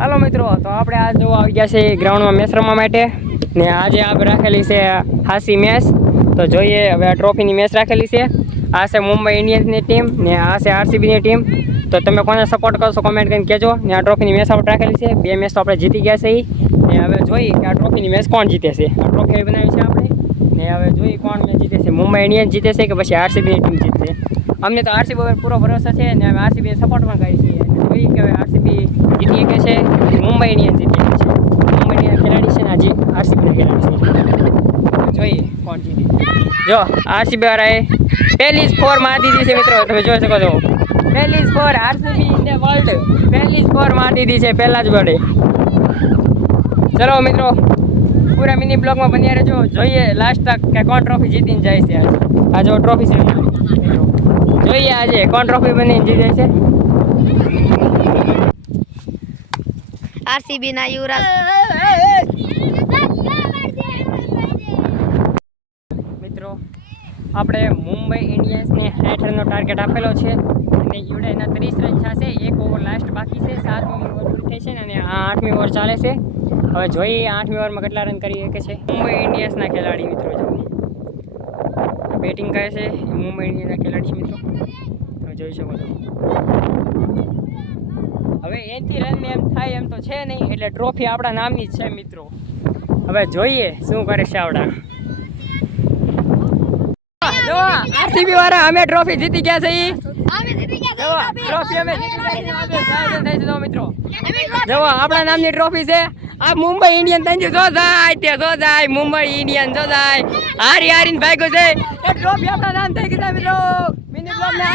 હાલો મિત્રો, તો આપણે આ જો આવી ગયા છે ગ્રાઉન્ડમાં મેચ રમવા માટે ને આજે આપણે રાખેલી છે હાસી મેચ. તો જોઈએ હવે આ ટ્રોફીની મેચ રાખેલી છે. આ છે મુંબઈ ઇન્ડિયન્સની ટીમ ને આ છે આરસીબીની ટીમ. તો તમે કોને સપોર્ટ કરશો કોમેન્ટ કરીને કહેજો. ને આ ટ્રોફીની મેચ આપણે રાખેલી છે. 2 મેચ તો આપણે જીતી ગયા છે ને હવે જોઈએ કે આ ટ્રોફીની મેચ કોણ જીતે છે. આ ટ્રોફી બનાવી છે આપણે ને હવે જોઈએ કોણ મેચ જીતે છે. મુંબઈ ઇન્ડિયન્સ જીતે છે કે પછી આરસીબીની ટીમ જીતશે. અમને તો આરસીબી પર પૂરો ભરોસો છે ને અમે આરસીબીને સપોર્ટ પણ કરીએ છીએ. જોઈએ કે હવે આરસીબી જીતી શકે છે, મુંબઈ ઇન્ડિયન્સ જીતી શકે છે. મુંબઈ ઇન્ડિયન્સ ખેલાડી છે ને આજે આરસીબીના ખેલાડી છે. જોઈએ કોણ જીતે. જો આરસીબી વાળાએ પહેલી જ 4 મારી દીધી છે મિત્રો, તમે જોઈ શકો છો. પહેલી જ 4 આરસીબી ઇન ધ વર્લ્ડ, પહેલી જ 4 મારી દીધી છે પહેલા જ બોલે. ચલો મિત્રો, પૂરા મિની બ્લોગમાં બન્યા રહેજો. જોઈએ લાસ્ટ તક કે કોણ ટ્રોફી જીતીને જાય છે. આ જો ટ્રોફી છે મિત્રો, જોઈએ આજે કોણ ટ્રોફી બનીને જીતે છે. આરસીબી ના યુવરાજ મિત્રો આપણે મુંબઈ ઇન્ડિયન્સને 60 રનનો ટાર્ગેટ આપેલો છે અને એના 30 રન થશે. 1 ઓવર લાસ્ટ બાકી છે, 7મી ઓવર પૂરી થઈ છે અને આ 8મી ઓવર ચાલે છે. હવે જોઈએ 8મી ઓવરમાં કેટલા રન કરી શકે છે મુંબઈ ઇન્ડિયન્સના ખેલાડી મિત્રો. જો બેટિંગ કરે છે મુંબઈ ઇન્ડિયન્સના ખેલાડી મિત્રો, તમે જોઈ શકો છો. હવે 80 રન એમ થાય એમ તો છે નહીં, એટલે ટ્રોફી આપણા નામની જ છે મિત્રો. હવે જોઈએ શું કરે છે આવડા. જો આરસીબી વાળા અમે ટ્રોફી જીતી ગયા છે. ટ્રોફી અમે જીતી ગયા મિત્રો. જો આપણા નામની ટ્રોફી છે. આ મુંબઈ ઇન્ડિયન તંજુ જો જાય તે જો જાય, મુંબઈ ઇન્ડિયન જો જાય હારીને ભાગ્યો છે. એ ટ્રોફી આપણા નામ થઈ ગઈ મિત્રો. મિની બ્લોગ ને